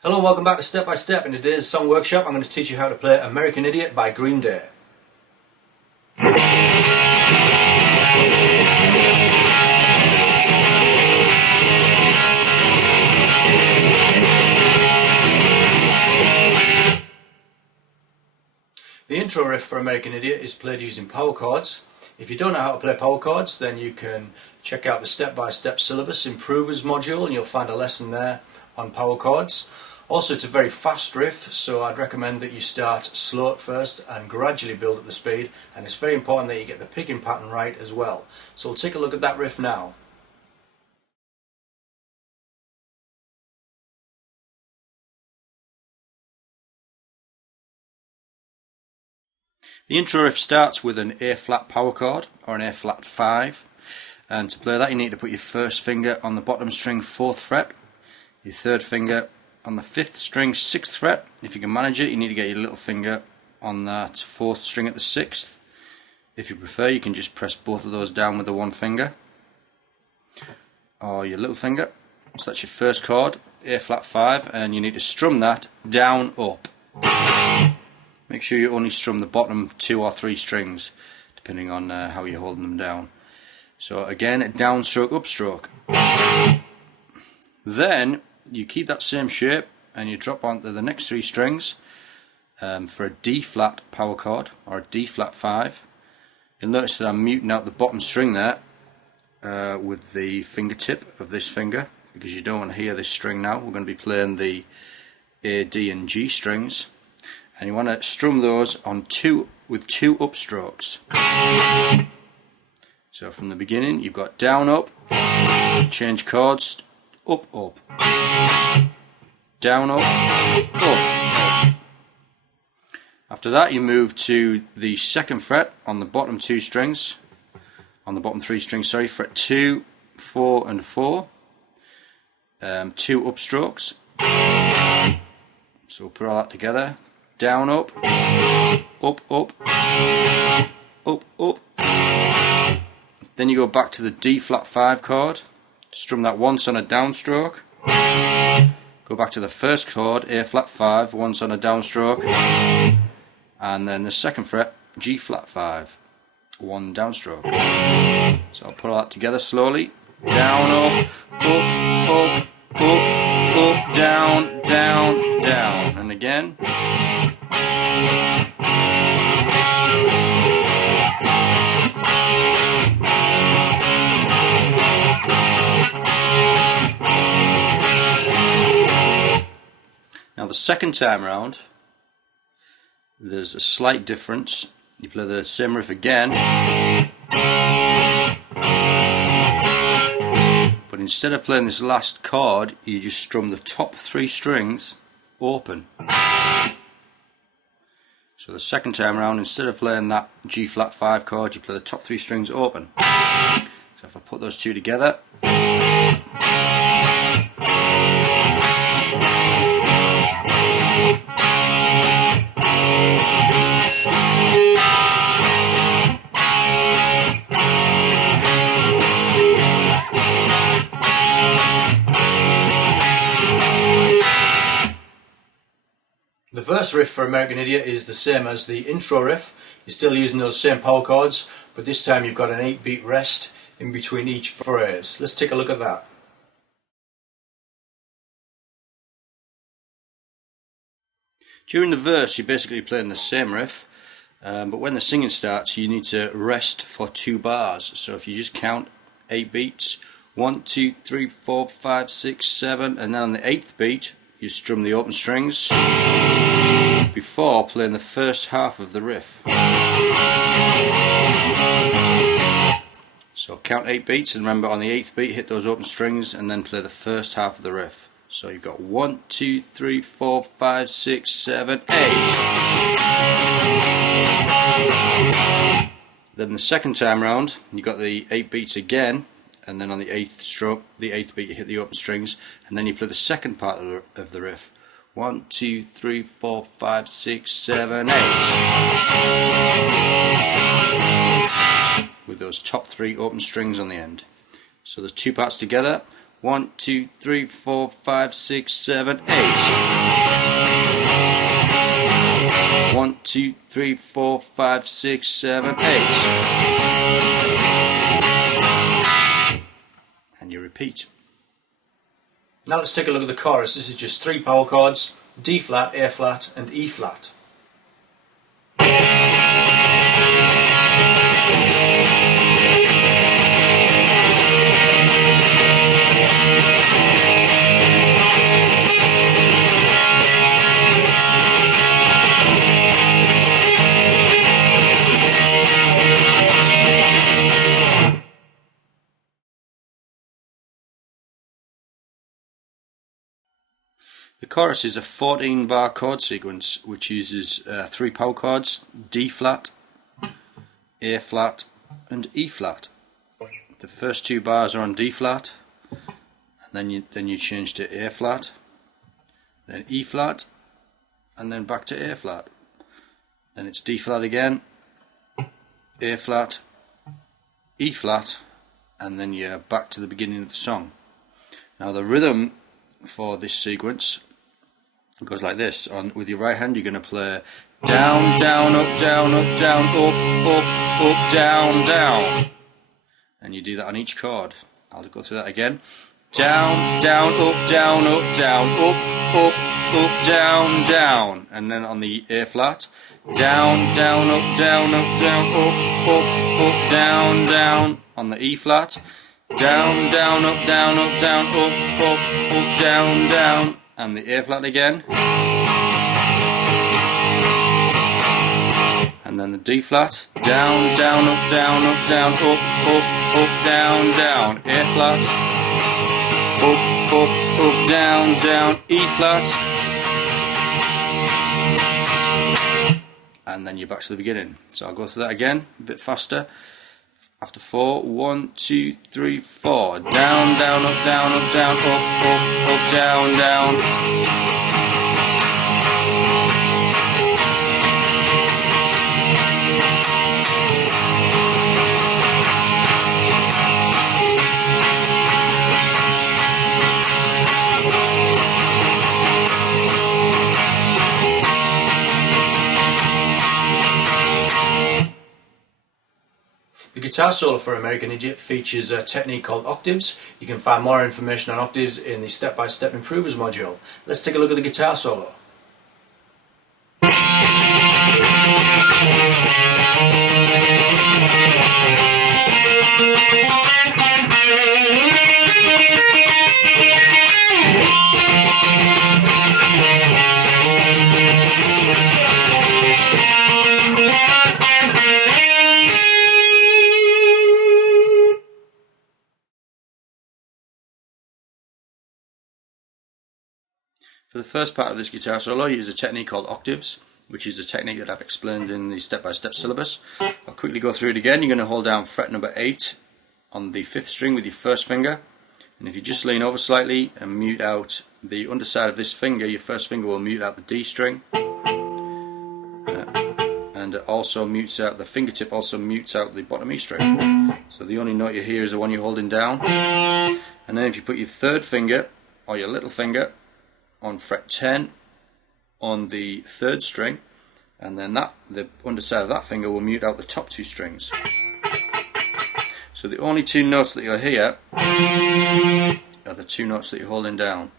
Hello and welcome back to Step by Step. In today's song workshop I'm going to teach you how to play American Idiot by Green Day. The intro riff for American Idiot is played using power chords. If you don't know how to play power chords, then you can check out the Step by Step syllabus improvers module and you'll find a lesson there on power chords. Also, it's a very fast riff, so I'd recommend that you start slow at first and gradually build up the speed, and it's very important that you get the picking pattern right as well. So we'll take a look at that riff now. The intro riff starts with an A flat power chord or an A flat 5, and to play that you need to put your first finger on the bottom string 4th fret, your third finger on the 5th string 6th fret. If you can manage it, you need to get your little finger on that 4th string at the 6th. If you prefer, you can just press both of those down with the one finger or your little finger. So that's your first chord, A flat 5, and you need to strum that down up. Make sure you only strum the bottom 2 or 3 strings depending on how you're holding them down. So again, down stroke, up stroke. Then you keep that same shape and you drop onto the next 3 strings for a D flat power chord or a D flat 5. You'll notice that I'm muting out the bottom string there with the fingertip of this finger because you don't want to hear this string now. We're going to be playing the A, D and G strings, and you want to strum those on with 2 upstrokes. So from the beginning you've got down up, change chords, up up, down up, up. After that you move to the 2nd fret on the bottom 2 strings, on the bottom 3 strings, sorry, fret 2, 4 and 4, 2 upstrokes. So we'll put all that together, down up, up up, up up. Then you go back to the D flat 5 chord, strum that once on a downstroke, go back to the first chord, A flat 5, once on a downstroke, and then the 2nd fret, G flat 5, 1 downstroke. So I'll put all that together slowly, down, up, up, up, up, up, down, down, down, and again. Now the second time round, there's a slight difference. You play the same riff again, but instead of playing this last chord, you just strum the top 3 strings open. So the second time round, instead of playing that G flat 5 chord, you play the top 3 strings open. So if I put those 2 together, the verse riff for American Idiot is the same as the intro riff. You're still using those same power chords, but this time you've got an 8-beat rest in between each phrase. Let's take a look at that. During the verse you're basically playing the same riff, but when the singing starts you need to rest for 2 bars. So if you just count 8 beats, 1, 2, 3, 4, 5, 6, 7, and then on the 8th beat you strum the open strings before playing the first half of the riff. So count 8 beats, and remember on the 8th beat hit those open strings and then play the first half of the riff. So you've got 1, 2, 3, 4, 5, 6, 7, 8. Then the second time round you got the 8 beats again, and then on the 8th stroke, the 8th beat you hit the open strings, and then you play the second part of the riff. 1, 2, 3, 4, 5, 6, 7, 8. With those top 3 open strings on the end. So there's 2 parts together. 1, 2, 3, 4, 5, 6, 7, 8. 1, 2, 3, 4, 5, 6, 7, 8. And you repeat. Now let's take a look at the chorus. This is just 3 power chords: D flat, A flat and E flat. The chorus is a 14-bar chord sequence which uses 3 power chords: D flat, A flat and E flat. The first 2 bars are on D flat, and then you change to A flat, then E flat, and then back to A flat. Then it's D flat again, A flat, E flat, and then you're back to the beginning of the song. Now the rhythm for this sequence goes like this. With your right hand you're going to play down, down, up, down, up, down, up, up, up, down, down. And you do that on each chord. I'll go through that again. Down, down, up, down, up, down, up, up, up, down, down. And then on the A flat, down, down, up, down, up, down, up, up, up, down, down. On the E flat, down, down, up, down, up, down, up, up, up, down, down. And the A flat again. And then the D flat, down, down, up, down, up, down, up, up, up, down, down. A flat, up, up, up, down, down. E flat. And then you're back to the beginning. So I'll go through that again, a bit faster. After 4, 1, 2, 3, 4. Down, down, up, down, up, down, up, up, up, down, down. The guitar solo for American Idiot features a technique called octaves. You can find more information on octaves in the step-by-step improvers module. Let's take a look at the guitar solo. For the first part of this guitar solo, I use a technique called octaves, which is a technique that I've explained in the step-by-step syllabus. I'll quickly go through it again. You're going to hold down fret number 8 on the 5th string with your first finger, and if you just lean over slightly and mute out the underside of this finger, your first finger will mute out the D string, and it also mutes out the fingertip, also mutes out the bottom E string. So the only note you hear is the one you're holding down. And then if you put your third finger or your little finger on fret 10 on the 3rd string, and then the underside of that finger will mute out the top 2 strings. So the only 2 notes that you'll hear are the 2 notes that you're holding down.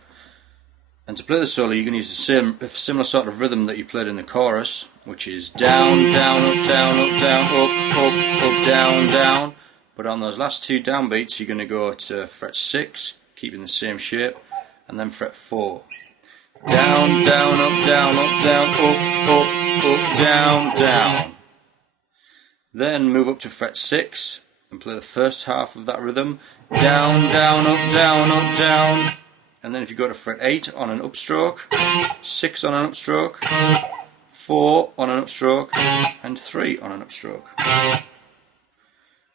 And to play the solo you can use a similar sort of rhythm that you played in the chorus, which is down, down, up, down, up, down, up, up, up, down, down. But on those last 2 downbeats you're going to go to fret 6, keeping the same shape, and then fret 4. Down, down, up, down, up, down, up, up, up, down, down. Then move up to fret 6 and play the first half of that rhythm. Down, down, up, down, up, down. And then if you go to fret 8 on an upstroke, 6 on an upstroke, 4 on an upstroke, and 3 on an upstroke.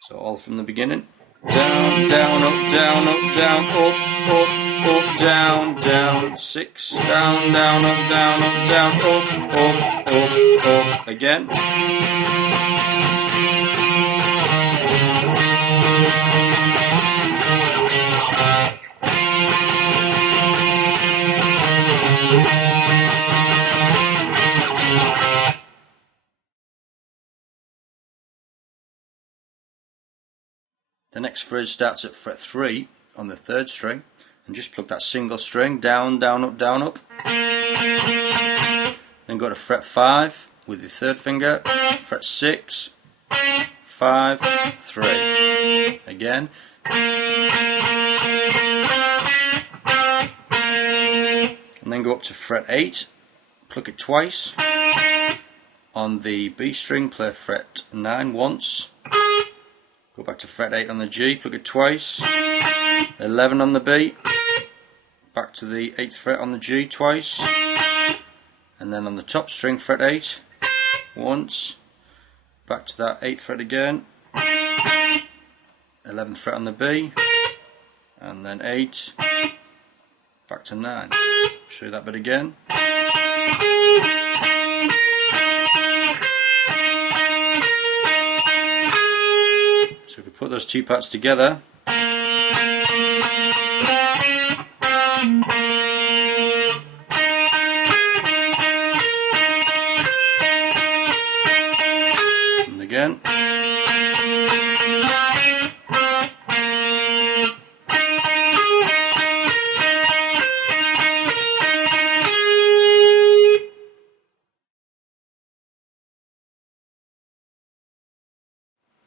So all from the beginning. Down, down, up, down, up, down, up, up, up, down, down. 6, down, down, up, down, up, down, up, up, up, up. Again. The next phrase starts at fret 3 on the 3rd string, and just pluck that single string down, down, up, down, up. Then go to fret 5 with your 3rd finger, fret 6, 5, 3. Again. And then go up to fret 8, pluck it twice. On the B string, play fret 9 once. Go back to fret 8 on the G, pluck it twice. 11 on the B. Back to the 8th fret on the G twice. And then on the top string, fret 8 once. Back to that 8th fret again. 11th fret on the B. And then 8. Back to 9. Show you that bit again. So if we put those two parts together, and again.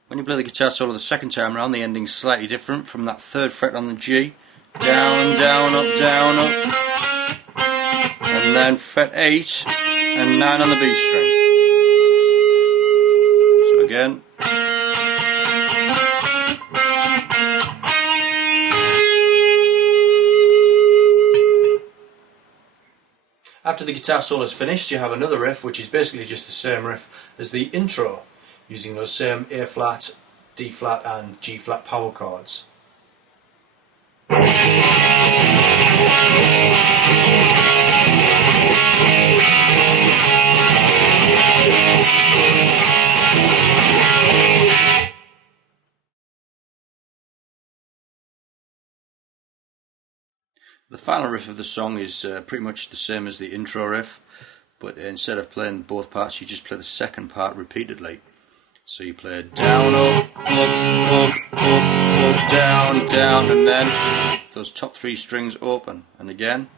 When you play the guitar solo the second time around, the ending's slightly different from that 3rd fret on the G. Down, down, up, down, up. And then fret 8 and 9 on the B string. So again. After the guitar solo is finished, you have another riff which is basically just the same riff as the intro, using those same A flat, D flat and G flat power chords. The final riff of the song is pretty much the same as the intro riff, but instead of playing both parts, you just play the second part repeatedly. So you play down, up, up, up, up, up, down, down, and then those top 3 strings open, and again.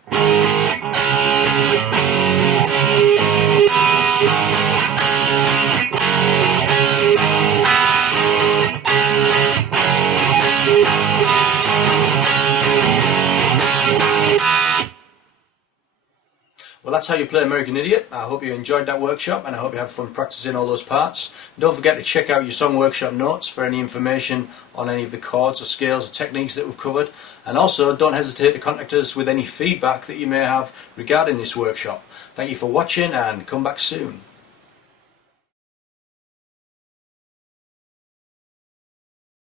Well, that's how you play American Idiot. I hope you enjoyed that workshop, and I hope you had fun practicing all those parts. Don't forget to check out your song workshop notes for any information on any of the chords or scales or techniques that we've covered. And also, don't hesitate to contact us with any feedback that you may have regarding this workshop. Thank you for watching, and come back soon.